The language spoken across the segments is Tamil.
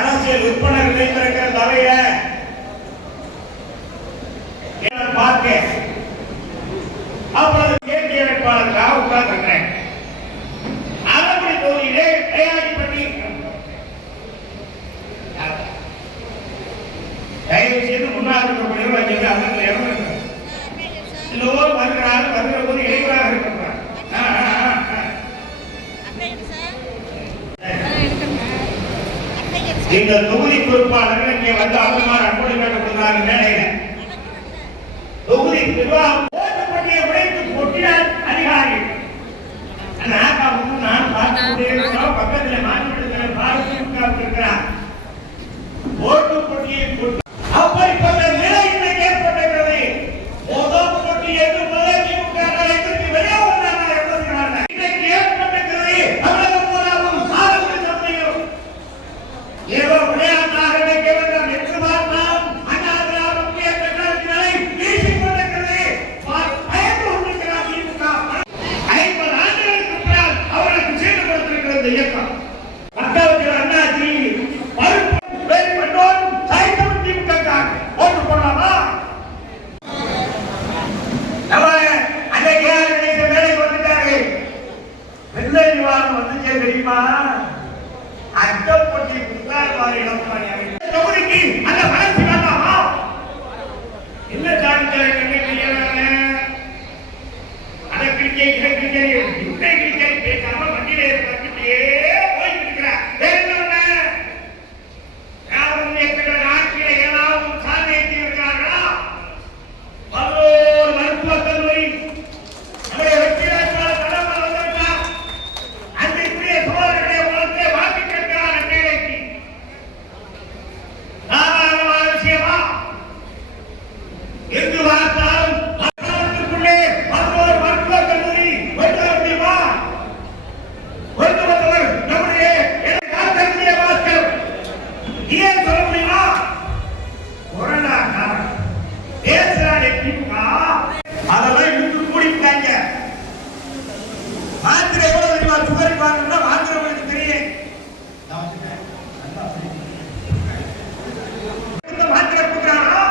அரசியல் உறுப்பினர்களை திறக்கிற தவைய பார்த்தேன். அப்பொழுது தேசிய வேட்பாளருக்காக உட்கார்ந்திருக்கிறேன். ஆலங்குடி தொகுதியிலே தயாரி பண்ணி தயவு செய்து முன்னாள் இருக்கக்கூடிய அவர்கள் எல்லோரும் வருகிறார்கள். வருகிற போது இளைவராக இருக்கிறார். இந்த தொகுதி பொறுப்பாளர்கள் இங்கே வந்து அவருமாறு அன்போடு கேட்டுக்கொள்கிறார்கள். மேடையில தொகுதி நிர்வாகம் ஓட்டுப்பட்டியை உடைத்து கொட்டினார் அதிகாரிகள். நான் பார்த்து பக்கத்தில் மாற்றிவிடுகிற பாரதிய இருக்கிறார். ஓட்டுப்பட்டியை அப்படிப்பட்ட நிலை இன்றைக்கு ஏற்பட்டிருக்கிறது. ஓட்டுப்பட்டி என்று முதல் திமுக வெளியே வந்தார்கள். இன்றைக்கு ஏற்பட்டிருக்கிறது. தமிழகம் போராவும் ஆலங்குடி சந்தையும் ஏதோ விளையாட்டாக நினைக்கிறோம் என்று பார்த்தால் அண்ணா திராவிட முன்னேற்ற கழகத்தினை வீசிக் கொண்டிருக்கிறது. பயந்து கொண்டிருக்கிறார் திமுக. 50 ஆண்டுகளுக்கு பின்னால் அவர்களுக்கு செய்து கொடுத்திருக்கிறது இயக்கம். மக்களுக்கு அண்ணாச்சி ஓட்டு போடலாமா? வேலைக்கு வந்துட்டாரு. வெள்ளை நிவாரணம் வந்து தெரியுமா? அட்டப்பட்டி தொகுதிக்கு அந்த வளர்ச்சி வேண்டாமா? என்ன சாதிச்சாரு? அதை கிழிக்க இதை கிழிக்க இந்த கிழிக்க பேசாம வண்டியில இருக்கிட்டே போயிட்டு இருக்கிறார். நாட்டில ஏதாவது சாதனை இருக்கிறார்களா? 11 மருத்துவக் கல்லூரி நம்முடைய வெற்றி வேட்பாளர் கடம்பர் வந்திருக்கார். அன்றைக்குரிய சோழர்களுடைய உலகத்தை வாங்கி கேட்கிறார். அன்றைக்கு சாதாரணமான விஷயமா? எங்கு பார்த்தாலும் மக்களுக்குள்ளே 11 மருத்துவக் கல்லூரி வைக்க முடியுமா? கொண்டு வந்தவர் நம்முடைய காத்தறிய வாஸ்கர். ஏன் சொல்ல முடியுமா? கொரோனா பேசுறாங்க திமுக. அதெல்லாம் இழுத்து மூடிட்டாங்க. மாத்திரை எவ்வளவு தெரியுமா? சுகர் வாங்கணும்னா மாத்திரை உங்களுக்கு தெரியும். மாத்திரை கொடுக்குறானா?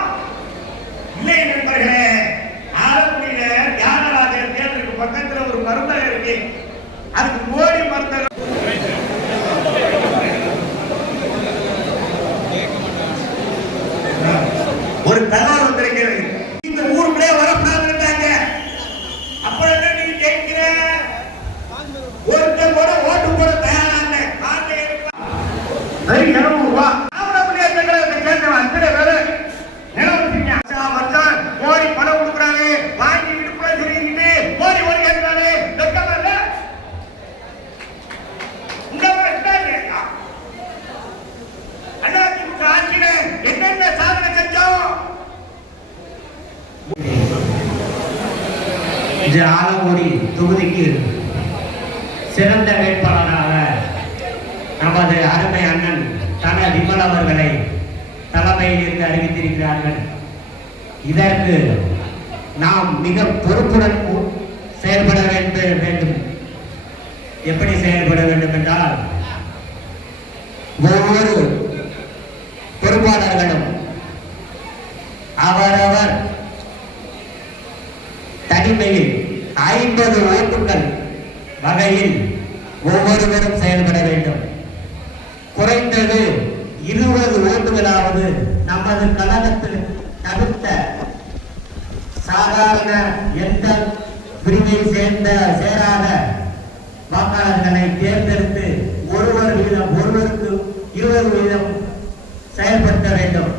இல்லை நண்பர்களே. ஆலங்குடியில தியாகராஜர் தேர்தலுக்கு பக்கத்துல ஒரு மருந்தகம் இருக்கு. அதுக்கு மோடி மருந்தகம் ஒரு தகவல் வந்திருக்கிறது. இந்த ஊருக்குள்ளே வரப்படாதுட்டாங்க. அப்புறம் என்ன நீங்க கேட்கிற? ஒருத்தர் கூட ஓட்டு போட தயாரான சரி 200 ரூபாய் மோடி பணம் கொடுக்குறாங்க. வாங்கி இடுப்புல சொல்லிக்கிட்டு மோடி ஓடி கேட்கிறாரு. வெக்கமா இல்ல? இந்த அதிமுக ஆட்சியில என்னென்ன சாதனை செஞ்சோம்? ஆலங்குடி தொகுதிக்கு சிறந்த வேட்பாளராக நமது அருமை அண்ணன் தன விமல் அவர்களை தலைமையில் இருந்து அறிவித்திருக்கிறார்கள். இதற்கு நாம் மிக பொறுப்புடன் செயல்பட வேண்டும். எப்படி செயல்பட வேண்டும் என்றால், ஒவ்வொரு பொறுப்பாளர்களும் அவரவர் தனிமையில் 50 ஓட்டுகள் வகையில் ஒவ்வொருவரும் செயல்பட வேண்டும். குறைந்தது 20 ஓட்டுகளாவது நமது கழகத்தில் தவிர்த்த சாதாரண எந்த பிரிவை சேராத வாக்காளர்களை தேர்ந்தெடுத்து ஒருவருக்கு 20 வீதம் செயல்படுத்த வேண்டும்.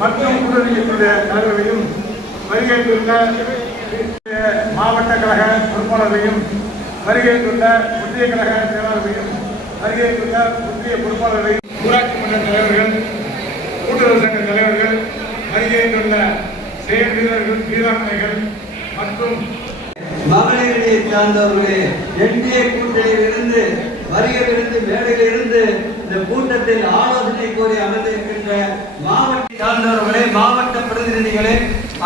மற்றும் கூட்டணியினுடைய தலைவர்களையும் வருகைந்துள்ள மாவட்ட கழக பொறுப்பாளர்களையும் வருகைந்துள்ள ஒன்றிய கழக செயலாளர்களையும் வருகைந்துள்ள ஒன்றிய பொறுப்பாளர்களையும் ஊராட்சி மன்ற தலைவர்கள் கூட்டுறவு சங்க தலைவர்கள் வருகைந்துள்ள செயல் வீரர்கள் வீராங்கனைகள் மற்றும் மகளிரை சார்ந்தவர்களே என்டிஏ கூட்டணியில் இருந்து வருகையிலிருந்து மேடையில் இருந்து இந்த கூட்டத்தில் ஆலோசனை கோரி அமர்ந்திருக்கின்ற மாவட்ட சார்ந்தவர்களே மாவட்ட பிரதிநிதிகளே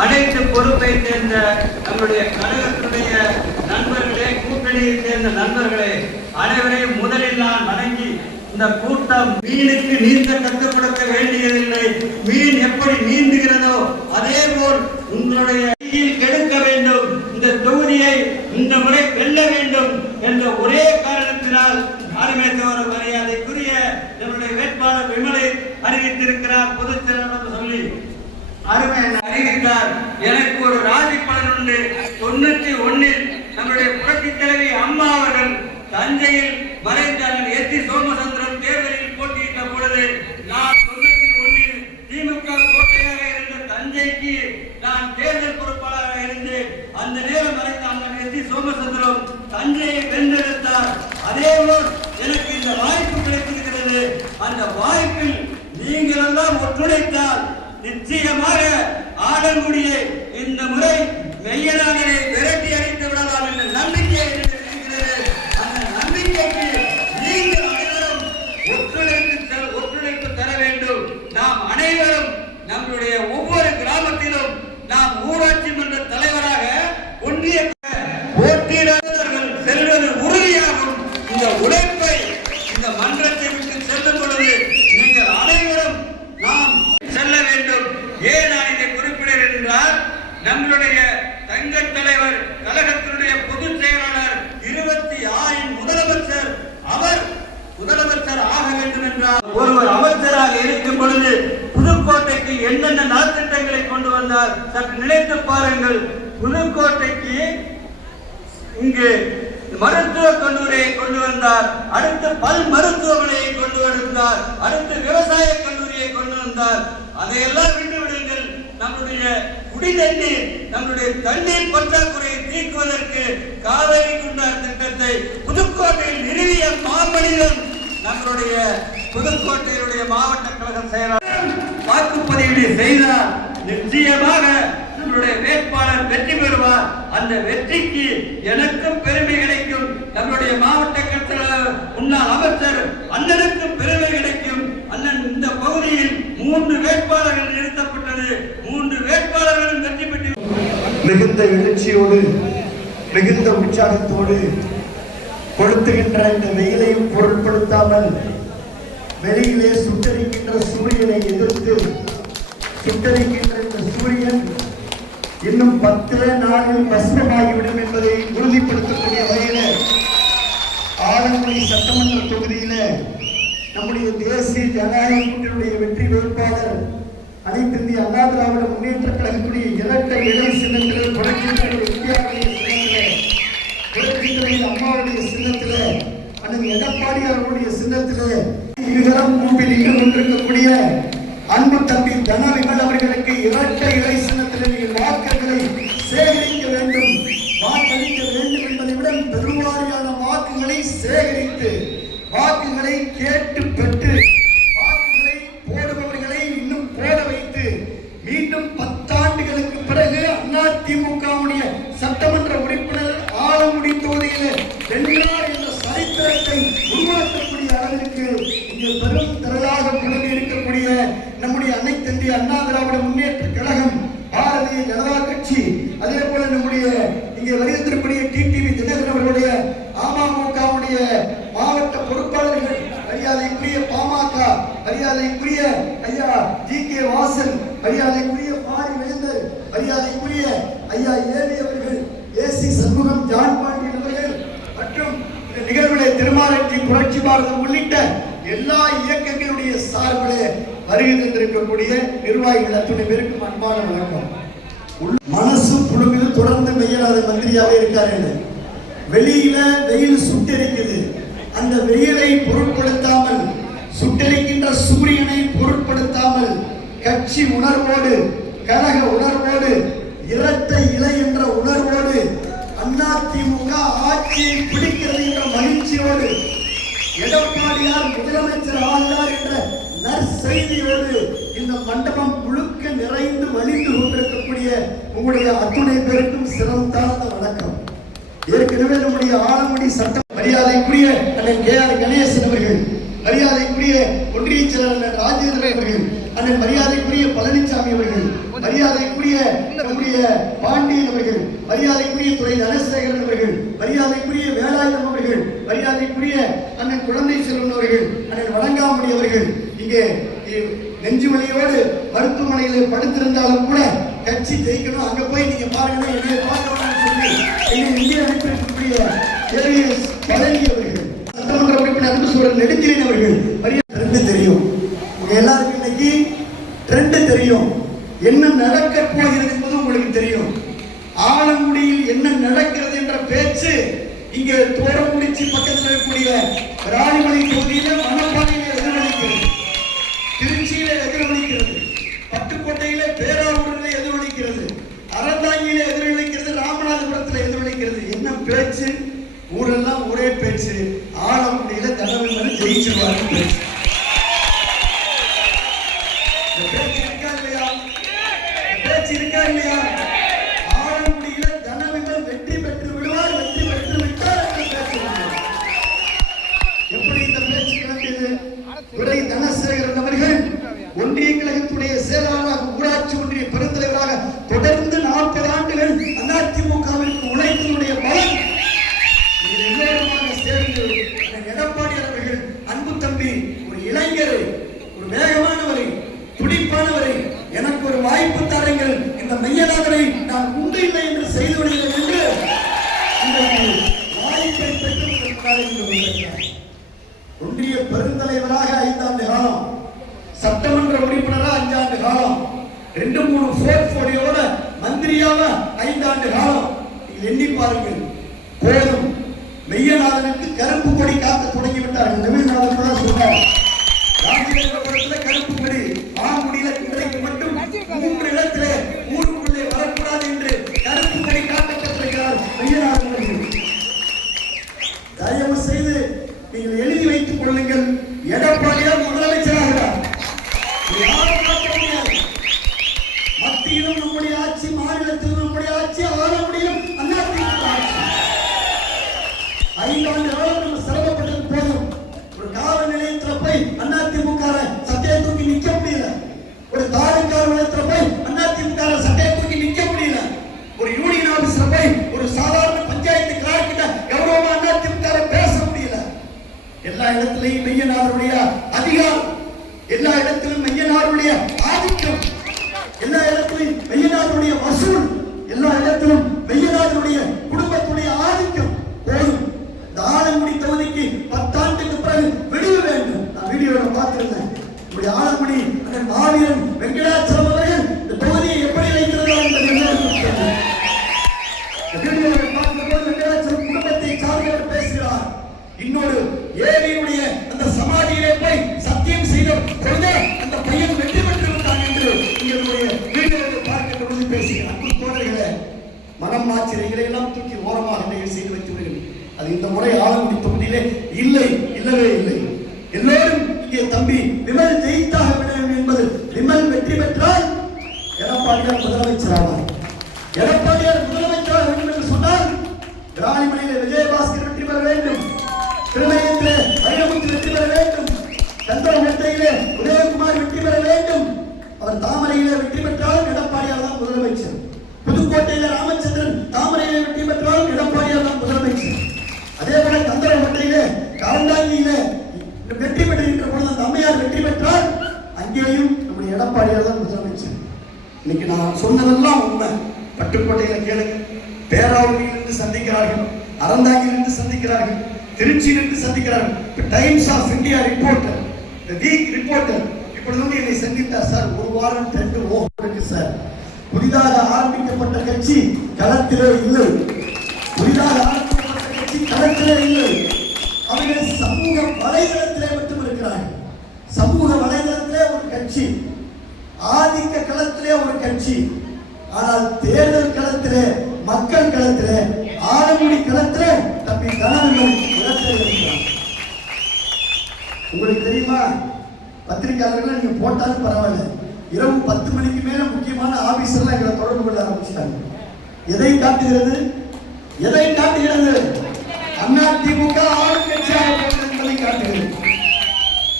அனைத்து பொறுப்பை சேர்ந்த நம்முடைய கழகத்தினுடைய நண்பர்களே கூட்டணியை சேர்ந்த நண்பர்களே அனைவரையும் முதலில் நான் வணங்கி இந்த கூட்டம் மீனுக்கு நீந்த கற்றுக் கொடுக்க வேண்டியதில்லை. மீன் எப்படி நீந்துகிறதோ அதே போல் உங்களுடைய கையில் கெடுக்க வேண்டும். இந்த தொகுதியை இந்த முறை வெல்ல வேண்டும் என்ற ஒரே காரணத்தினால் ஆரம்பித்தவர் மரியாதைக்குரிய நம்முடைய வேட்பாளர் விமலை அறிவித்திருக்கிறார். பொதுச் செயலாளர் சொல்லி அருமை அறிவித்தார். எனக்கு ஒரு ராசி பலன் உண்டு. 91 நம்முடைய புரட்சித் தலைவி அம்மா அவர்கள் தஞ்சையில் மறைந்த எஸ் சோமசுந்தரம் தேர்தலில் போட்டியிட்ட பொழுது நான் 91 திமுக கோட்டையாக இருந்த தஞ்சைக்கு நான் தேர்தல் பொறுப்பாளராக இருந்து அந்த நேரம் மறைந்த எஸ் சோமசுந்தரம் தஞ்சையை வென்றெடுத்தார். அதேபோல் எனக்கு இந்த வாய்ப்பு கிடைத்திருக்கிறது. அந்த வாய்ப்பில் நீங்கள் எல்லாம் ஒத்துழைத்தால் நிச்சயமாக ஆடங்குடியை இந்த முறை மெய்யனாகவே விரட்டி அடித்து விடலாம் என்ற நம்பிக்கை இருக்கிறது. அந்த நம்பிக்கைக்கு நீங்கள் அனைவரும் ஒத்துழைப்பு தர வேண்டும். நாம் அனைவரும் நம்முடைய ஒவ்வொரு கிராமத்திலும் நாம் ஊராட்சி மன்ற தலைவராக ஒன்றிய போட்டியிடாதவர்கள் செல்வது உறுதியாகும். இந்த உழைப்பை இந்த மன்றத்தை விட்டு செல்லும் பொழுது நீங்கள் அனைவரும் நாம் செல்ல வேண்டும். ஏன் நான் இதை குறிப்பிடுகிறேன் என்றால் நம்மளுடைய தங்க தலைவர் கழகத்தினுடைய பொதுச் செயலாளர் 26 முதலமைச்சர் அவர் முதலமைச்சர் ஆக வேண்டும் என்றால் ஒருவர் அமைச்சராக இருக்கும் பொழுது புதுக்கோட்டைக்கு என்னென்ன நலத்திட்டங்களை கொண்டு வந்தார் சற்று நினைத்து பாருங்கள். புதுக்கோட்டைக்கு இங்கு மருத்துவக் கல்லூரியை கொண்டு வந்தார். அடுத்து பல் மருத்துவமனையை கொண்டு வந்தார். அடுத்து விவசாய கல்லூரியை கொண்டு வந்தார். அதையெல்லாம் விட்டுவிடுங்கள். நம்முடைய குடிநீர் நம்முடைய தண்ணீர் பற்றாக்குறையை தீர்க்குவதற்கு காவிரி குண்டார் திட்டத்தை புதுக்கோட்டையில் நிறுவிய மாமனிதன் நம்முடைய புதுக்கோட்டையினுடைய மாவட்ட கழக செயலாளர் வாக்குப்பதிவு செய்தார். நிச்சயமாக நம்முடைய வேட்பாளர் வெற்றி பெறுவார். அந்த வெற்றிக்கு எனக்கும் பெருமை கிடைக்கும். நம்முடைய மாவட்ட முன்னாள் அமைச்சர் அண்ணனுக்கும் பெருமை கிடைக்கும். அண்ணன் இந்த பகுதியில் 3 வேட்பாளர்கள் நிறுத்தப்பட்டது. 3 வேட்பாளர்களும் வெற்றி பெற்று மிகுந்த எழுச்சியோடு மிகுந்த உற்சாகத்தோடு கொளுத்துகின்ற இந்த வெயிலையும் பொருட்படுத்தாமல் வெளியிலே சுட்டரிக்கின்ற சூரியனை எதிர்த்து சுட்டரிக்கின்ற இந்த சூரியன் இன்னும் 10 நாளில் பஸ்மமாகிவிடும் என்பதை உறுதிப்படுத்தக்கூடிய வகையில் ஆலங்குடி சட்டமன்ற தொகுதியில நம்முடைய தேசிய ஜனநாயக கூட்டணியுடைய வெற்றி வேட்பாளர் அனைத்து இந்திய அண்ணா திராவிட முன்னேற்ற கழகத்துடைய இரட்டை இலை சின்னத்திலே புரட்சித் தலைவர் இந்தியாவுடைய சின்னத்திலே புரட்சித் தலைவர் அம்மாவுடைய சின்னத்திலே அண்ணன் எடப்பாடி அவர்களுடைய சின்னத்திலே இருகரம் கூப்பி நின்று கொண்டிருக்கக்கூடிய அன்பு தம்பி தனவிமல் அவர்களுக்கு இரட்டை இலை சின்னத்திலே நீங்கள் வாக்குகளை சேகரிக்க வேண்டும். வாக்களிக்க வேண்டும் என்பதை விட பெருவாரியான வாக்குகளை சேகரித்து வாக்குகளை கேட்டு பெற்று வாக்குகளை போடுபவர்களை இன்னும் போட வைத்து மீண்டும் 10 ஆண்டுகளுக்கு பிறகு அதிமுகவுடைய சட்டமன்ற உறுப்பினர் ஆலங்குடி தொகுதியில் வென்றார் என்ற சரித்திரத்தை உருவாக்கக்கூடிய அளவிற்கு இங்கே பெரும் திரளாக குழுமி இருக்கக்கூடிய நம்முடைய அனைத்து இந்திய அண்ணா திராவிட முன்னேற்ற கழகம், பாரதிய ஜனதா கட்சி, அதே போல நம்முடைய இங்கே வருகின்றக்கூடிய டிடிவி தினகரன் அவர்களுடைய அமமுகவுடைய மாவட்ட பொறுப்பாளர்கள், மரியாதைக்குரிய பாமக, மரியாதைக்குரிய ஐயா ஜி.கே. வாசன், மரியாதைக்குரிய பாரி வேந்தர், மரியாதைக்குரிய ஐயா ஏவி அவர்கள், ஏசி சண்முகம், ஜான் பாண்டியன் அவர்கள் மற்றும் இந்த நிகழ்வுகளை திருமாவளவன் புரட்சி பாரதம் உள்ளிட்ட எல்லா இயக்கங்களுடைய சார்பிலே வருகை தந்திருக்கக்கூடிய நிர்வாகிகள் அத்துணை பேருக்கும் அன்பான வணக்கம். மனசு புழுங்குது, தொடர்ந்து வெயிலாத மந்திரியாவே இருக்காரு. வெளியில வெயில் சுட்டெரிக்குது. அந்த வெயிலை பொருட்படுத்தாமல், சுட்டெரிக்கின்ற சூரியனை பொருட்படுத்தாமல் கட்சி உணர்வோடு, கழக உணர்வோடு, இரட்டை இலை என்ற உணர்வோடு, அதிமுக ஆட்சியை பிடிக்கிறது என்ற மகிழ்ச்சியோடு, எடப்பாடியார் முதலமைச்சர் ஆகிறார் என்ற நற்செய்தியோடு இந்த மண்டபம் முழுக்க நிறைந்து வழிந்து கொண்டிருக்கக்கூடிய உங்களுடைய அத்துணை பேருக்கும் சிறந்தார்ந்த வணக்கம். ஏற்கனவே நம்முடைய ஆலங்குடி சட்டம் மரியாதைக்குரிய அண்ணன் கே.ஆர். கணேசன் அவர்கள், மரியாதைக்குரிய ஒன்றிய செயலாளர் ராஜேந்திரன் அவர்கள், அண்ணன் மரியாதைக்குரிய பழனிசாமி அவர்கள், மரியாதைக்குரிய நம்முடைய பாண்டியன் அவர்கள், மரியாதைக்குரிய துறை தனசேகரன் அவர்கள், மரியாதைக்குரிய வேலாயுதம் அவர்கள், மரியாதைக்குரிய அண்ணன் குழந்தை செல்வன் அவர்கள், அண்ணன் வணங்காமணி அவர்கள் இங்கே நெஞ்சு வலியோடு மருத்துவமனையில் படுத்திருந்தாலும் கூட கட்சி ஜெயிக்கணும், அங்க போய் நீங்க பாருங்க என்னை பார்க்கணும்னு சொல்லி என்னை இங்கே அனுப்பியிருக்கக்கூடிய ஏவிஎஸ் பழனி அவர்கள், சட்டமன்ற உறுப்பினர் அன்பு சோழர் நெடுஞ்செழியன் அவர்கள், ட்ரெண்ட் தெரியும். உங்க எல்லாருக்கும் இன்னைக்கு ட்ரெண்ட் தெரியும். என்ன நடக்க போகிறது என்பது உங்களுக்கு தெரியும். ஆலங்குடியில் என்ன நடக்கிறது என்ற பேச்சு இங்கே தோரங்குடிச்சி பக்கத்தில் இருக்கக்கூடிய ராணிமலை தொகுதியில மணப்பாறையில எதிரொலிக்கிறது, திருச்சியில எதிரொலிக்கிறது, பட்டுக்கோட்டையில பேராவூரில் எதிரொலிக்கிறது, அறந்தாங்கியில எதிரொலிக்கிறது, ராமநாதபுரத்தில் எதிரொலிக்கிறது. என்ன பேச்சு? ஊரெல்லாம் ஒரே பேச்சு. ஆலங்குடியில தலைவர் ஜெயிச்சிருவாரு பேச்சு. பேச்சு இருக்கா இல்லையா? ஆலங்குடியில தனவிமன் வெற்றி பெற்று விடுவார், வெற்றி பெற்று விட்டார் என்று பேசுகிறார். எப்படி இந்த பேச்சு கிளம்பியது? துரை தனசேகரன் அவர்கள் ஒன்றிய கழகத்துடைய செயலாளராக, ஊராட்சி ஒன்றிய பெருந்தலைவராக தொடர்ந்து 40 ஆண்டுகள் அதிமுகவிற்கு உழைத்ததுடைய பலன் எல்லோருமாக சேர்ந்து எடப்பாடியார் அவர்கள் அன்பு தம்பி ஒரு இளைஞரை, ஒரு வேகமானவரை, துடிப்பானவரை, எனக்கு ஒரு வாய்ப்பு தாருங்கள், இந்த மையநாதனை நான் உண்டு இல்லை என்று செய்து விடுகிறேன் என்று வாய்ப்பை பெற்று ஒன்றிய பெருந்தலைவராக 5 ஆண்டு காலம், சட்டமன்ற உறுப்பினராக 5 ஆண்டு காலம், 2-3 போர்ட்போலியோட மந்திரியாக 5 ஆண்டு காலம். எண்ணி பாருங்கள். போதும், மெய்யநாதனுக்கு கருப்பு கொடி காக்க தொடங்கி விட்டார்கள். நவீனநாதன் கூட சொன்னார், ராஜேந்திரபுரத்தில் கருப்பு கொடி, ஆலங்குடியில இன்றைக்கு மட்டும் 3 இடத்திலே ஊருக்குள்ளே வரக்கூடாது என்று கருப்பு கொடி காட்டப்பட்டிருக்கிறார் மெய்யநாதன் அவர்கள். தயவு செய்து நீங்கள் எழுதி வைத்துக் கொள்ளுங்கள், எடப்பாடியார் முதலமைச்சராகிறார். யாரும் மாற்ற முடியாது. மத்தியிலும் நம்முடைய ஆட்சி, மாநிலத்திலும் நம்முடைய ஆட்சி, ஆலங்குடியிலும் அதிமுக ஆட்சி. 5 ஆண்டு காலம் நம்ம சிரமப்பட்டது போதும். ஒரு காவல் நிலையத்தில் போய் அதிமுக சட்டையை தூக்கி நிக்க முடியல. ஒரு தாலுகா நிலையத்தில் போய் அதிமுக சட்டையை தூக்கி நிக்க முடியல. ஒரு யூனியன் ஆபீஸ்ல போய் ஒரு சாதாரண பஞ்சாயத்து கிளார்க் கிட்ட கௌரவமா அதிமுக பேச முடியல. எல்லா இடத்திலையும் மெய்யனாருடைய அதிகாரம், எல்லா இடத்திலும் மெய்யனாருடைய ஆதிக்கம், எல்லா இடத்திலும் மெய்யனாருடைய வசூல், எல்லா இடத்திலும் மெய்யனாருடைய குடும்பத்துடைய ஆதிக்கம். போதும், இந்த ஆலங்குடி தொகுதிக்கு 10 ஆண்டுக்கு பிறகு விடுவு வேண்டும். நான் வீடியோவை பார்த்திருந்தேன். நம்முடைய ஆலங்குடி மாவீரன் வெங்கடாச்சலம் அவர்கள் இந்த தொகுதியை எப்படி வைத்திருந்தார் என்பது எல்லாருக்கும் தெரியும். வீடியோவை பார்க்கும்போது வெங்கடாச்சலம் குடும்பத்தை சார்ந்தவர் பேசுகிறார். இன்னொரு ஏவியுடைய அந்த சமாதியிலே போய் சத்தியம் செய்த பொழுதே அந்த பையன் வெற்றி பெற்று விட்டான் என்று உங்களுடைய வீடியோவை பார்க்கின்ற பொழுது பேசுகிறார். அன்பு தோழர்களே, மனம் மாச்சிரைகளை எல்லாம் தூக்கி ஓரமாக செய்து வைத்து விடுங்கள். அது இந்த முறை ஆலங்குடி தொகுதியிலே இல்லை, இல்லவே இல்லை. எல்லோரும் இங்கே தம்பி விமல் ஜெயித்தாக விட வேண்டும் என்பது, விமல் வெற்றி பெற்றால் எடப்பாடியார் முதலமைச்சர் ஆவார். எடப்பாடியார் முதலமைச்சராக வேண்டும் என்று சொன்னால் ராணிமலையிலே விஜயபாஸ்கர் வெற்றி பெற வேண்டும், திருமயத்திலே வைரமுத்து வெற்றி பெற வேண்டும், சந்திரகோட்டையிலே உதயகுமார் வெற்றி பெற வேண்டும். அவர் தாமரையிலே வெற்றி பெற்றால் எடப்பாடியார் தான் முதலமைச்சர். புதுக்கோட்டையில ராமச்சந்திரன் தாமரையிலே வெற்றி பெற்றால் எடப்பாடியார் தான் முதலமைச்சர். அதே போல சந்திரகோட்டையிலே காரந்தாங்கியில வெற்றி பெறுகின்ற பொழுது அந்த அம்மையார் வெற்றி பெற்றால் அங்கேயும் நம்முடைய எடப்பாடியார் தான் முதலமைச்சர். இன்னைக்கு நான் சொன்னதெல்லாம் உண்மை. பட்டுக்கோட்டையில கேளுங்க, பேராவூரிலிருந்து சந்திக்கிறார்கள், அறந்தாங்கிலிருந்து சந்திக்கிறார்கள், திருச்சியிலிருந்து சந்திக்கிறார்கள். Times of India reporter, Week reporter இப்பொழுது என்னை சந்தித்தார். சார், 1 வாரம் ட்ரெண்ட் இருக்கு சார். புதிதாக ஆரம்பிக்கப்பட்ட கட்சி களத்திலே இல்லை, புதிதாக ஆரம்பிக்கப்பட்ட கட்சி களத்திலே இல்லை. அவர்கள் சமூக வலைதளத்திலே மட்டும் இருக்கிறார்கள். சமூக வலைதளத்திலே ஒரு கட்சி ஆதிக்க களத்திலே ஒரு கட்சி, ஆனால் தேர்தல் களத்திலே, மக்கள் களத்திலே, ஆலங்குடி களத்திலே தம்பி தனவேல் இடத்திலே இருக்கிறார். உங்களுக்கு தெரியுமா, பத்திரிகையாளர்கள் நீங்க போட்டாலும் பரவாயில்ல, இரவு 10 மணிக்கு மேல முக்கியமான ஆபீசர்லாம் எங்களை தொடர்பு கொள்ள ஆரம்பிச்சிட்டாங்க. எதை காட்டுகிறது? எதை காட்டுகிறது? அதிமுக ஆளும் கட்சியாக என்பதை காட்டுகிறது.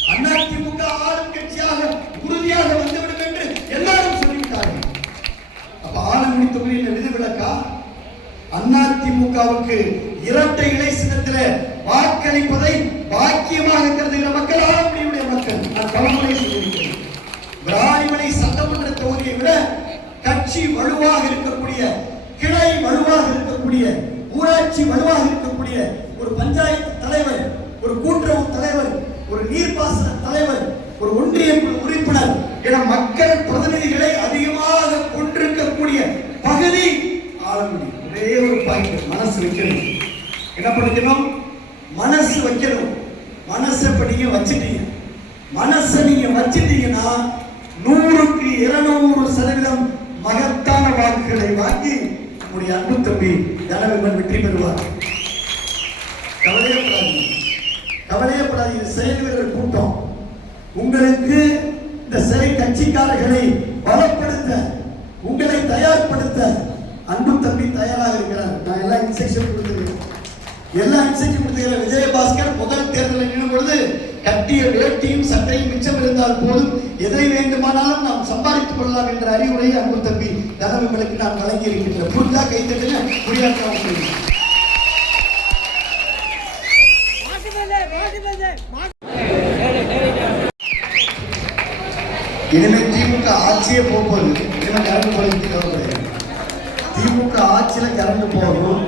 அதிமுக ஆளும் கட்சியாக உறுதியாக வந்துவிடும் என்று எல்லாரும் சொல்லிவிட்டார்கள். அப்ப ஆலங்குடி தொகுதியில் விதிவிலக்கா? அதிமுகவுக்கு இரட்டை இலை சின்னத்திலே வாக்களிப்பதை பாக்கியமாக கருதுகிற மக்கள் ஆலங்குடியுடைய மக்கள். நான் பலமுறை சொல்லியிருக்கிறேன். விராலிமலை சட்டமன்ற தொகுதியை விட கட்சி வலுவாக இருக்கக்கூடிய, கிளை வலுவாக இருக்கக்கூடிய, ஊராட்சி வலுவாக இருக்கக்கூடிய ஒரு பஞ்சாயத்து தலைவர், ஒரு கூட்டுறவு தலைவர், ஒரு நீர்ப்பாசன தலைவர், ஒரு ஒன்றிய உறுப்பினர் என மக்கள் பிரதிநிதிகளை அதிகமாக கொண்டிருக்கக்கூடிய பகுதி ஆலங்குடி. ஒரே ஒரு பாயிண்ட், மனசு வைக்கணும். என்ன பண்ணிக்கணும்? மனசு வைக்கணும். மனசை நீங்க வச்சுட்டீங்க. மனசை நீங்க வச்சுட்டீங்கன்னா 100க்கு 200% மகத்தான வாக்குகளை வாங்கி நம்முடைய அன்பு தம்பி தனவேல் வெற்றி பெறுவார். கவலையப்படாதீங்க, கவலையப்படாதீங்க. செயல் வீரர் கூட்டம் உங்களுக்கு இந்த சிறை கட்சிக்காரர்களை பலப்படுத்த, உங்களை தயார்படுத்த அன்பு தம்பி தயாராக இருக்கிறார். நான் எல்லா இன்ஸ்ட்ரக்ஷன் கொடுத்துருக்கேன். விஜயபாஸ்கர் முதல் தேர்தலில் நின்னும் பொழுது கட்டிய வேட்டியும் சட்டையும் மிச்சம் இருந்தால் போதும், எதை வேண்டுமானாலும் நாம் சம்பாதித்துக் கொள்ளலாம் என்ற அறிவுரையை அன்பு தம்பி தனவேலுக்கு நான் வழங்கி இருக்கின்றேன். புரிஞ்சா கைத்தட்டுங்க, புரியாத இனிமே திமுக ஆட்சியே போகுது. இனிமே கரண்ட் போகிறது. திமுக ஆட்சியில கரண்ட் போகும்.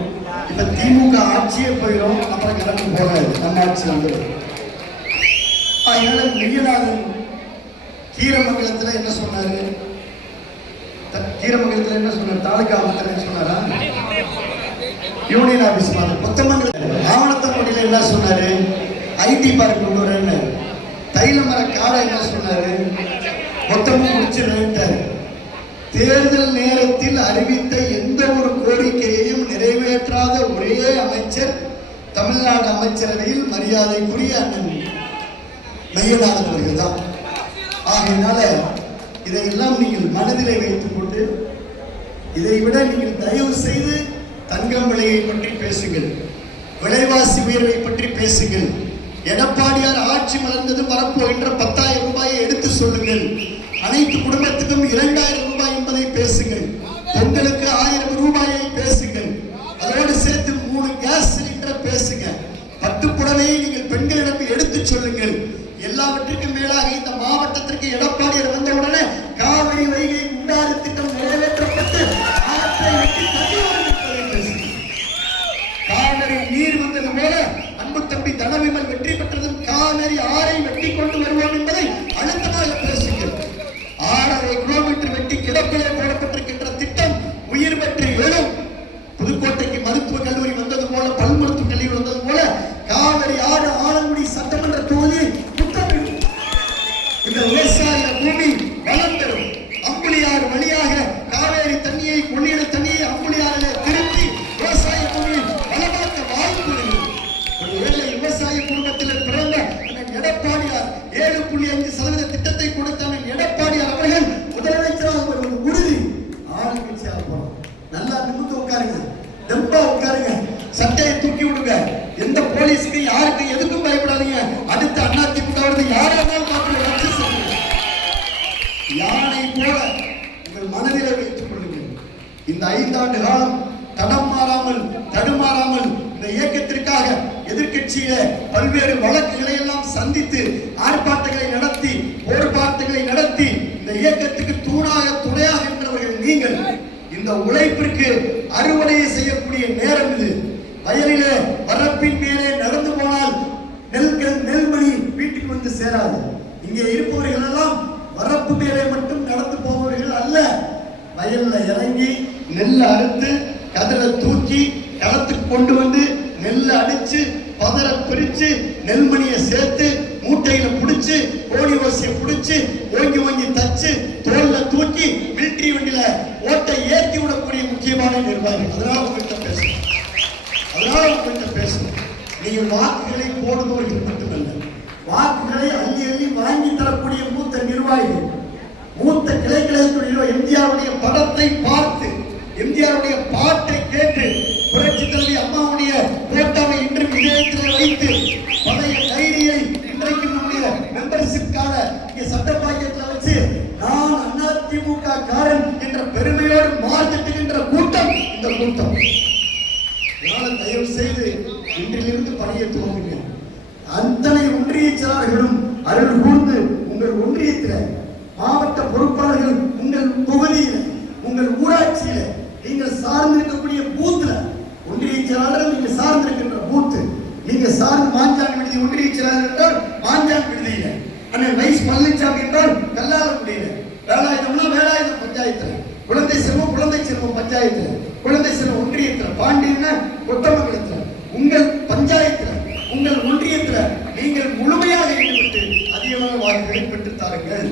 இப்ப திமுக ஆட்சியே போயிடும், அப்புறம் கரண்ட் போகாது. நம்ம ஆட்சி வந்துடும். அதனால மெய்யநாதன் கீரமங்கலத்துல என்ன சொன்னாரு? கீரமங்கலத்துல என்ன சொன்னார்? தாலுகா அமைச்சர் சொன்னாரா? யூனியன் ஆபீஸ் மாதிரி கொத்தமங்கலத்துல ஆவணத்தங்குடியில என்ன சொன்னாரு? ஐடி பார்க் கொண்டு வரேன்னு. தைலமர காடை என்ன சொன்னாரு? மொத்தமும் முடிச்சிருந்தாரு. தேர்தல் நேரத்தில் அறிவித்த எந்த ஒரு கோரிக்கையையும் நிறைவேற்றாத ஒரே அமைச்சர் தமிழ்நாடு அமைச்சரவையில் மரியாதைக்குரிய அண்ணன் மெய்யநாதன் அவர்கள் தான். ஆகையினால இதையெல்லாம் நீங்கள் மனதிலே வைத்துக் கொண்டு, இதை விட நீங்கள் தயவு செய்து தங்கம் விலையை பற்றி பேசுங்கள், விலைவாசி உயர்வை பற்றி பேசுங்கள். எடப்பாடியார் ஆட்சி மலர்ந்தது வரப்போகின்ற 10,000 ரூபாயை எடுத்து சொல்லுங்கள். அனைத்து குடும்பத்துக்கும் 2,000 ரூபாய் என்பதை பேசுங்கள். பெண்களுக்கு 1000 ரூபாயை பேசுங்கள். அதோடு சேர்த்து 3 கேஸ் சிலிண்டர் பேசுங்க. 10 புடவையை நீங்கள் பெண்களிடம் எடுத்து சொல்லுங்கள். எல்லாவற்றுக்கும் மேலாக இந்த மாவட்டத்திற்கு எடப்பாடியார் வந்தவுடனே காவிரி வைகை குண்டாறு திட்டம் நிறைவேற்றப்பட்டு ஆற்றை வெட்டி தண்ணீர் பேசுங்க. காவிரி நீர் வந்தது போல அன்பு தம்பி தனவேல் வெற்றி பெற்றதும் காவிரி ஆறை வெட்டி கொண்டு வருவோம் என்பதை அழுத்தமாக பேசுங்கள். 6.5 கிலோமீட்டர் வெட்டி கிடப்பிலே போடப்பட்டிருக்கின்ற திட்டம் உயிர் பெற்று எழும். புதுக்கோட்டைக்கு மருத்துவக் கல்லூரி வந்தது போல, பல் மருத்துவக் கல்லூரி வந்தது போல காவிரி ஆறு ஆலங்குடி சட்டமன்ற தொகுதியை புத்தமிடும். இந்த விவசாய பூமி வளம் பெறும். அம்புலியாறு வழியாக காவேரி தண்ணியை, கொள்ளிட தண்ணியை அம்புலியாறிலே திருப்பி விவசாய பூமியை வளமாக்க வாய்ப்பு இருக்கிறது. ஒருவேளை விவசாய குடும்பத்தில் பிறந்த எடப்பாடியார் 7.5% திட்டத்தை கொடுத்த எடப்பாடியார் அவர்கள் முதலமைச்சராக வருவது உறுதி. ஆளுங்கட்சியாக போறோம். நல்லா நிமிர்ந்து உட்காருங்க, தெம்பா உட்காருங்க, சட்டையை தூக்கி விடுங்க. எந்த போலீஸ்க்கு யாருக்கு எதுக்கும் பயப்படாதீங்க. அடுத்த அதிமுக யாரா இருந்தாலும் யானை போல உங்கள் மனதிலே வைத்துக் கொள்ளுங்கள். இந்த 5 ஆண்டு காலம் தடம் மாறாமல் தடுமாறாமல் இந்த இயக்கத்திற்காக எதிர்கட்சியில பல்வேறு வழக்குகளை எல்லாம் சந்தித்து ஆர்ப்பாட்டங்களை நடத்தி போராட்டங்களை நடத்தி இந்த இயக்கத்துக்கு தூணாக துணையாக இருந்தவர்கள் நீங்கள். இந்த உழைப்பிற்கு அறுவடையை செய்யக்கூடிய நேரம் இது. வயலிலே வரப்பின் மேலே நடந்து போனால் நெல்மணி வீட்டுக்கு வந்து சேராது. இங்கே இருப்பவர்கள் எல்லாம் வரப்பு மேலே மட்டும் நடந்து போபவர்கள் அல்ல. வயல்ல இறங்கி நெல்ல அறுத்து கதிரை தூக்கி களத்துக்கு கொண்டு வந்து நெல்லை அடிச்சு பதரை பிரிச்சு நெல்மணியை சேர்த்து மூட்டையில புடிச்சு கோழி ஓசையை புடிச்சு ஓங்கி ஓங்கி தச்சு தோல்ல தூக்கி மிலிட்டரி வண்டியில ஓட்டை ஏற்றி விடக்கூடிய முக்கியமான நிர்வாகி. அதனால உங்கள்கிட்ட பேசணும். நீங்கள் வாக்குகளை போடுபவர்கள் மட்டுமல்ல, வாக்குகளை அள்ளி அள்ளி வாங்கி தரக்கூடிய மூத்த நிர்வாகிகள், மூத்த கிளைக்கழகத்துடைய எம்ஜிஆருடைய படத்தை பார்த்து, எம்ஜிஆருடைய பாட்டை கேட்டு, புரட்சி தலைவி அம்மாவுடைய போட்டோவை இன்றும் இதயத்தில் வைத்து, பழைய டைரியை இன்றைக்கு நம்முடைய மெம்பர்ஷிப்கான இங்கே சட்ட பாக்கெட்ல வச்சு நான் அதிமுக காரன் என்ற பெருமையோடு மார்க்கெட்டுகின்ற கூட்டம் இந்த கூட்டம். அதனால தயவு செய்து இன்றிலிருந்து பணியை துவங்குங்க. அத்தனை ஒன்றிய செயலாளர்களும் அருள் கூர்ந்து உங்கள் ஒன்றியத்தில், மாவட்ட பொறுப்பாளர்கள் உங்கள் தொகுதியில், உங்கள் ஊராட்சியில, நீங்கள் சார்ந்திருக்கக்கூடிய பூத்துல, ஒன்றிய செயலாளர்கள் நீங்க சார்ந்திருக்கின்ற பூத்து, நீங்க சார்ந்து மாஞ்சான் விடுதி ஒன்றிய செயலாளர் என்றால் மாஞ்சான் விடுதியில, அண்ணன் வைஸ் பழனிசாமி என்றால் கல்லாலக்குடியில, வேலாயுதம்னா வேலாயுதம் பஞ்சாயத்துல, குழந்தை செல்வம் பஞ்சாயத்துல, குழந்தை செல்வம் ஒன்றியத்துல, பாண்டியன்னா கொத்தமங்கலத்துல, உங்கள் பஞ்சாயத்துல, உங்கள் ஒன்றியத்துல நீங்கள் முழுமையாக ஈடுபட்டு அதிகமான வாக்குகளை பெற்று தாருங்கள்.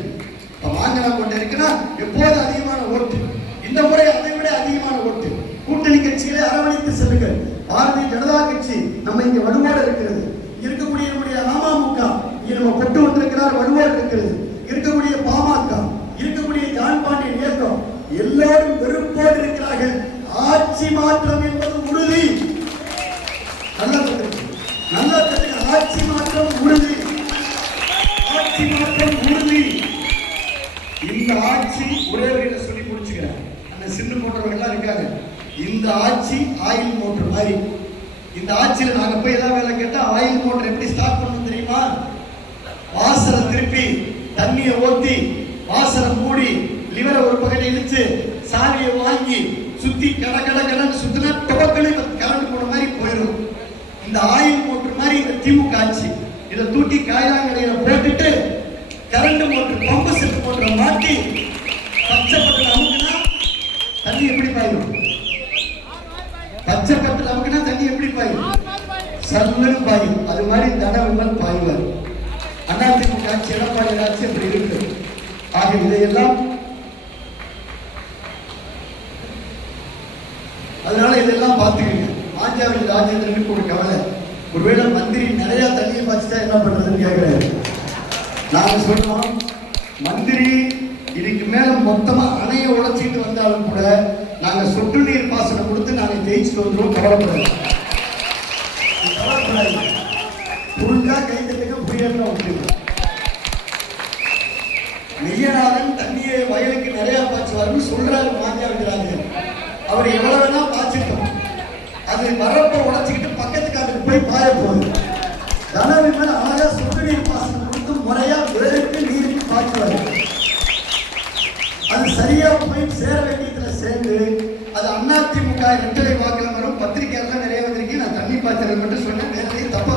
மாங்கலாம் கொண்டு இருக்குன்னா எப்போது அதிகமான ஓட்டு, இந்த முறை அதை விட அதிகமான ஓட்டு. கூட்டணி கட்சிகளை அரவணைத்து செல்லுங்கள். பாரதிய ஜனதா கட்சி நம்ம இங்க வலுவோடு இருக்கிறது. இருக்கக்கூடிய நம்முடைய அமமுக இங்க நம்ம கொண்டு வந்திருக்கிறார், வலுவோடு இருக்கிறது. இருக்கக்கூடிய பாமக, இருக்கக்கூடிய ஜான் பாண்டியன் இயக்கம் எல்லோரும் வெறுப்போடு இருக்கிறார்கள். ஆட்சி மாற்றம் என்பது உறுதி. நல்ல ஆட்சி மாற்றம் உறுதி. ஆட்சி மாற்றம் உறுதி. இந்த ஆட்சி ஒரே வழியில சொல்லி முடிச்சுக்கிறேன். அந்த சின்ன போன்றவர்கள் இருக்காங்க. இந்த ஆட்சி ஆயில் மோட்டர் மாதிரி. இந்த ஆட்சியில நாங்க போய் ஏதாவது வேலை கேட்டா ஆயில் மோட்டர் எப்படி ஸ்டார்ட் பண்ணணும் தெரியுமா? வாசலை திருப்பி தண்ணியை ஊத்தி வாசலை மூடி லிவரை ஒரு பக்கத்தை இழுத்து சாவியை வாங்கி சுத்தி கடன்னு சுத்தினா துவக்கலே கரண்ட் போன மாதிரி போயிடும். இந்த ஆயில் மோட்டர் மாதிரி இந்த திமுக ஆட்சி. இதை தூக்கி காயிலாங்கடையில போட்டுட்டு கரண்ட் மோட்டர் பம்பு செட் மோட்டரை மாட்டி பச்சை பட்டில் அமுக்குனா தண்ணி எப்படி பாயும்? பச்சை பட்டில் அமுக்குனா தண்ணி எப்படி பாயும்? சல்லுன்னு பாயும். அது மாதிரி தனவிமல் பாய்வார். அதிமுக ஆட்சி, எடப்பாடி ஆட்சி அப்படி இருக்கு. ஆக இதையெல்லாம் அதனால இதெல்லாம் பார்த்துக்கீங்க. மாஞ்சாவில் ராஜேந்திரனுக்கு ஒரு கவலை, ஒருவேளை மந்திரி நிறைய தண்ணியை பாய்ச்சிட்டா என்ன பண்றதுன்னு கேட்கிறாரு. நாங்க சொல்றோம், மந்திரி இதுக்கு மேல மொத்தமா அணையை உடைச்சிட்டு வந்தாலும் கூட நாங்க சொட்டு நீர் பாசனம் கொடுத்து நாங்க ஜெயிச்சுட்டு வந்துடும். கவலைப்படாது. புழுக்கா கைத்தட்டுங்க, புரியல விட்டுருங்க. மெய்யநாதன் தண்ணியை வயலுக்கு நிறைய பாய்ச்சுவாருன்னு சொல்றாரு மாஞ்சாவில் ராஜேந்திரன். அவர் எவ்வளவு வேணா பாய்ச்சிட்டோம், அது வரப்ப உடைச்சிக்கிட்டு பக்கத்து காட்டுக்கு போய் பாய போகுது. தனவிமன் அழகா சொட்டு நீர் பாசனம் கொடுத்து முறையா வேருக்கு நீருக்கு பாய்ச்சுவாரு. அது சரியா போய் சேர வேண்டியதுல சேர்ந்து அது அதிமுக இரட்டலை வாக்குல வரும். பத்திரிகையாளர் நிறைய வந்திருக்கு. நான் தண்ணி பாய்ச்சல் மட்டும் சொன்னேன், நேரத்தையே தப்பா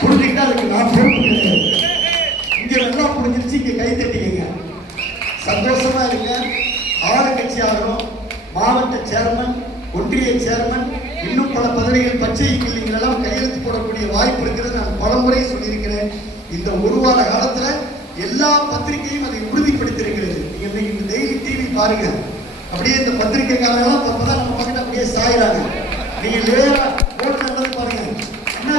புரிஞ்சுக்கிட்டா அதுக்கு நான் பொறுப்பு கிடையாது. இங்க வெள்ளம் புரிஞ்சிருச்சு, இங்க கை தட்டிக்கங்க, சந்தோஷமா இருங்க. ஆளுங்கட்சி ஆகிறோம், மாவட்ட சேர்மன், ஒன்றிய சேர்மன், இன்னும் பல பதவிகள் பச்சை கிள்ளிங்களெல்லாம் கையெழுத்து போடக்கூடிய வாய்ப்பு இருக்கிறது. நான் பலமுறை சொல்லியிருக்கிறேன். இந்த ஒரு வார காலத்துல எல்லா பத்திரிகையும் அதை உறுதிப்படுத்தியிருக்கிறது. நீங்க இன்னைக்கு டெய்லி டிவி பாருங்க, அப்படியே இந்த பத்திரிகைக்காரங்களாம் அப்பதான் நம்ம பக்கத்துல அப்படியே சாயிறாங்க. நீங்க நேரா போட்டு நல்லது பாருங்க. என்ன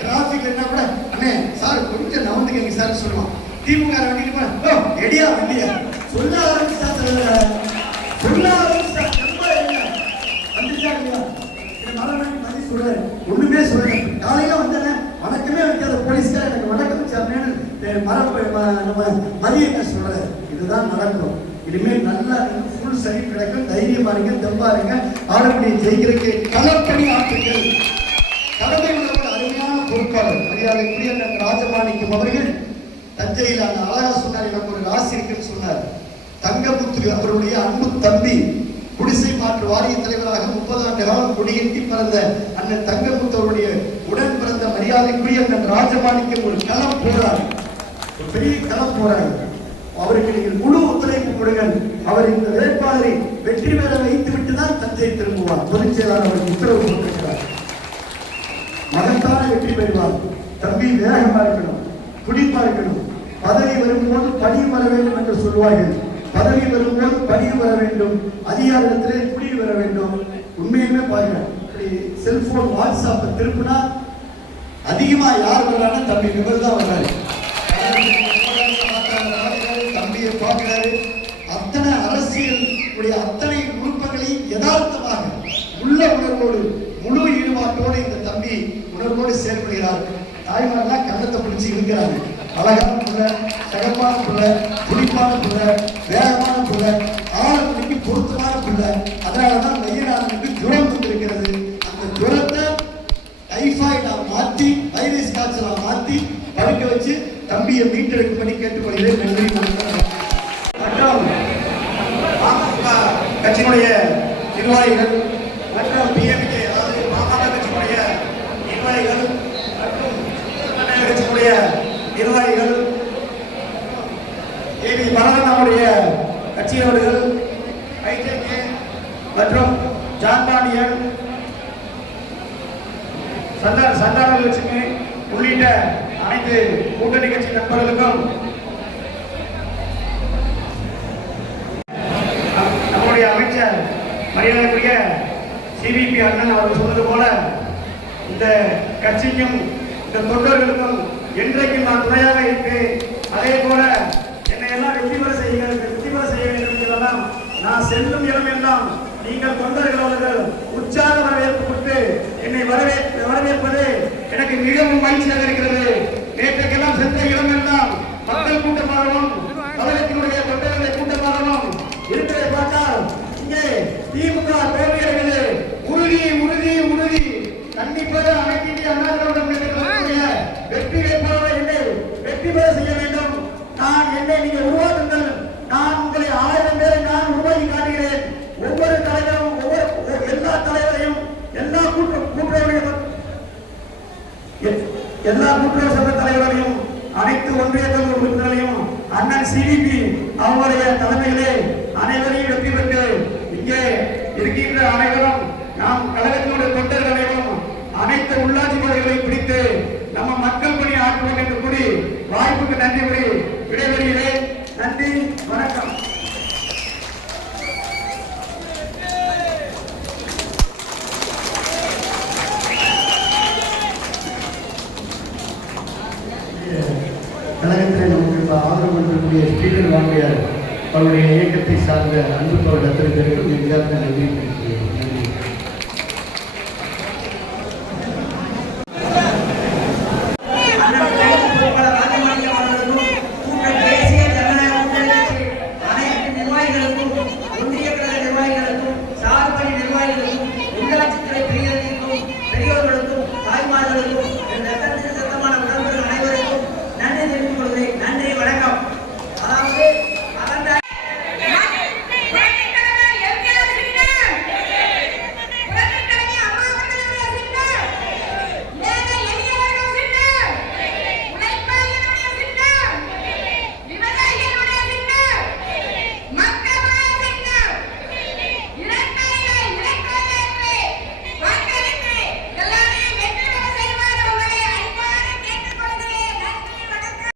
டிராபிக் என்ன கூட அண்ணே சார் கொஞ்சம் நவந்துக்கங்க சார் சொல்லுவான். திமுக வண்டிட்டு எடியா வண்டியா சொல்ல ஆரம்பிச்சா சொல்ல ஆரம்பிச்சா ஒண்ணுமே சொல்ல. காலையில வந்தேன், வணக்கமே வைக்காத போலீஸ்கார எனக்கு வணக்கம் சார்னு மதிய சொல்ற. இதுதான் நடக்கும். இனிமேல் நல்லா ஃபுல் சரி கிடைக்கும். தைரியமா இருங்க, தெம்பா இருங்க. ஆடப்படி ஜெயிக்கிறதுக்கு களப்பணி ஆற்றுங்கள். கடமை உள்ளவர் அருமையான பொறுப்பாளர் மரியாதைக்குரிய ராஜமாணிக்கம் அவர்கள் தஞ்சையில் அந்த அழகா சொன்னார். எனக்கு ஒரு ராசி இருக்குன்னு சொன்னார். தங்கமுத்து அவருடைய அன்பு தம்பி குடிசை மாற்று வாரிய தலைவராக 30 ஆண்டு காலம் கொடியேற்றி பிறந்த அண்ணன் தங்கமுத்தவருடைய உடன் பிறந்த மரியாதைக்குரிய அண்ணன் ராஜமாணிக்கம் ஒரு களம் போறார், ஒரு பெரிய களம் போறார். அவருக்கு நீங்கள் முழு ஒத்துழைப்பு கொடுங்கள். அவர் இந்த வேட்பாளரை வெற்றி பெற வைத்து விட்டுதான் தஞ்சை திரும்புவார். பொதுச் செயலாளர் அவருக்கு உத்தரவு கொடுத்திருக்கிறார். மகத்தான வெற்றி பெறுவார். தம்பி வேகமா இருக்கணும், துடிப்பா இருக்கணும். பதவி வரும்போது பணி வர வேண்டும் என்று சொல்வார்கள். பதவி வரும்போது பணி வர வேண்டும், அதிகாரத்திலே புடி வர வேண்டும். உண்மையுமே பாருங்க, செல்போன் வாட்ஸ்அப் திருப்பினா அதிகமா யார் வர்றாங்கன்னா தம்பி விமல் தான் வர்றாரு. தம்பியை பார்க்கிறாரு. அத்தனை அரசியல் அத்தனை நுட்பங்களையும் யதார்த்தமாக உள்ள உணர்வோடு முழு ஈடுபாட்டோடு இந்த தம்பி உணர்வோடு செயல்படுகிறார். தாய்மாரெல்லாம் கண்ணத்தை பிடிச்சி இருக்கிறாங்க. அழகான புள்ள, சகப்பான புள்ள, துடிப்பான புள்ள, வேகமான புள்ள, ஆளுநருக்கு பொருத்தமான புள்ள. அதனாலதான் மையநாதனுக்கு ஜுரம் வந்திருக்கிறது. அந்த ஜுரத்தை டைபாய்டா மாற்றி, வைரஸ் காய்ச்சலா மாற்றி படுக்க வச்சு தம்பியை மீட்டெடுக்கும்படி கேட்டுக்கொள்கிறேன். நன்றி. மற்றும் அமமுக கட்சியினுடைய நிர்வாகிகள் மற்றும் பிஎம்கே, அதாவது மாகாண கட்சியினுடைய நிர்வாகிகள் மற்றும் கட்சியினுடைய நிர்வாகிகள், ஏபி பரவனுடைய கட்சியினர்கள், ஐஜேகே மற்றும் ஜான்பாண்டியன், சந்தான லட்சுமி உள்ளிட்ட அனைத்து கூட்டணி கட்சி நண்பர்களுக்கும் நம்முடைய அமைச்சர் மரியாதைக்குரிய சிபிபி அண்ணன் அவர்கள் சொன்னது போல இந்த கட்சிக்கும் இந்த தொண்டர்களுக்கும் என்றைக்கும் நான் துணையாக இருப்பேன். அதே போல என்னை எல்லாம் வெற்றி பெற செய்ய வேண்டும் என்றெல்லாம் நான் செல்லும் இடமெல்லாம் நீங்கள் தொண்டர்கள் அவர்கள் உற்சாக வரவேற்பு கொடுத்து என்னை வரவேற்பது எனக்கு மிகவும் மகிழ்ச்சியாக இருக்கிறது. நேற்றைக்கெல்லாம் சென்ற இடமெல்லாம் மக்கள் கூட்டமாகவும் கழகத்தினுடைய தொண்டர்களை கூட்டமாகவும் இருக்கிறதை பார்த்தால் இங்கே திமுக தோல்வியடைகிறது. உறுதி உறுதி உறுதி கண்டிப்பாக அனைத்து இந்திய அண்ணா திராவிட வெற்றி வேட்பாளரை என்னை வெற்றி பெற செய்ய வேண்டும். நான் என்னை நீங்கள் உருவாக்குங்கள். நான் உங்களை 1000 பேரை நான் உருவாக்கி காட்டுகிறேன். ஒவ்வொரு தலைவரும் எல்லா தலைவரையும் எல்லா கூட்டுறவு சங்க தலைவர்களையும் அனைத்து ஒன்றிய உறுப்பினர்களையும் அண்ணன் சிடிபி அவங்களுடைய தலைமையிலே அனைவரையும் வெற்றி பெற்று இங்கே இருக்கின்ற அனைவரும் நாம் கழகத்தினுடைய தொண்டர்கள் அனைவரும் அனைத்து உள்ளாட்சி பகுதிகளையும் பிடித்து நம்ம மக்கள் பணி ஆற்றுவோம் என்று கூறி வாய்ப்புக்கு நன்றி கூறி விடைபெறுகிறேன். நன்றி, வணக்கம். கழகத்தில் நமக்கு ஆதரவு கொடுக்கக்கூடிய ஸ்பீக்கர் வாங்கியார் அவருடைய இயக்கத்தை சார்ந்த அன்பு தோழர் அத்தனை பேருக்கும் நன்றி தெரிவிக்கிறேன்.